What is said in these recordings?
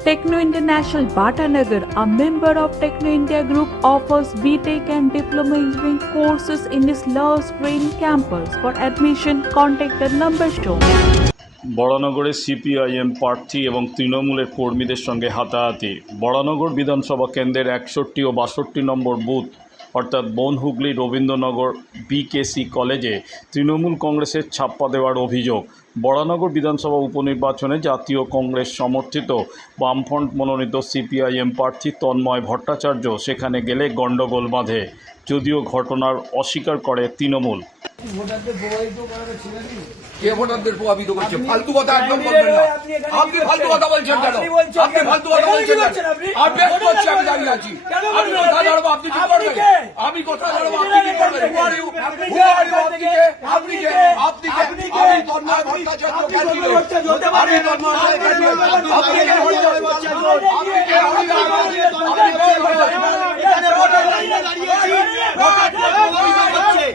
Techno International Bhatanagar, a member of Techno India Group, offers BTEC and Diploma Engineering courses in its Love Green campus. For admission, contact the number shown. বরানগরে CPIM প্রার্থী এবং তৃণমূলের কর্মীদের সঙ্গে হাতাহাতি বরানগর বিধানসভা কেন্দ্রের একষট্টি ও বাষট্টি নম্বর বুথ অর্থাৎ বনহুগলি রবীন্দ্রনগর বিকেসি কলেজে তৃণমূল কংগ্রেসের ছাপ্পা দেওয়ার অভিযোগ বরানগর বিধানসভা উপনির্বাচনে জাতীয় কংগ্রেস সমর্থিত। বামফ্রন্ট মনোনীত সিপিআইএম প্রার্থী তন্ময় ভট্টাচার্য সেখানে গেলে গণ্ডগোল বাঁধে যদিও ঘটনার অস্বীকার করে তৃণমূল। কে? ভোটারদের প্রভাবিত করছে? ফালতু কথা একদম বলবেন না। আপনি ফালতু কথা বলছেন কেন? আপনি ফালতু কথা বলছেন কেন? আমি করছি আমি দাঁড়িয়ে আছি। আমি কোথায় দাঁড়াবো আপনি কি করবেন। আমি কোথায় দাঁড়াবো আপনি কি করবেন। Who are you? Who are you? আপনি আপনি কে? আপনি কে আমি তন্ময় ভট্টাচার্য আমি তন্ময় আপনি কে আপনি কে আপনি কে আপনি এখানে ভোটের লাইনে দাঁড়িয়েছি ভোটারদের প্রভাবিত করছে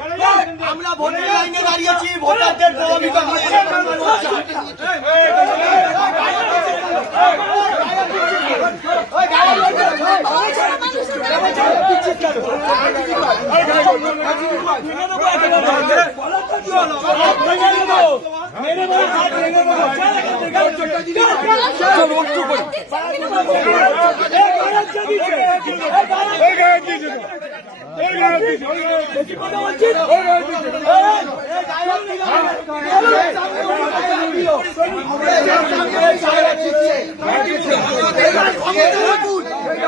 আমরা ভোটের লাইনে দাঁড়িয়েছি ভোটারদের প্রভাবিত করছে ঠিক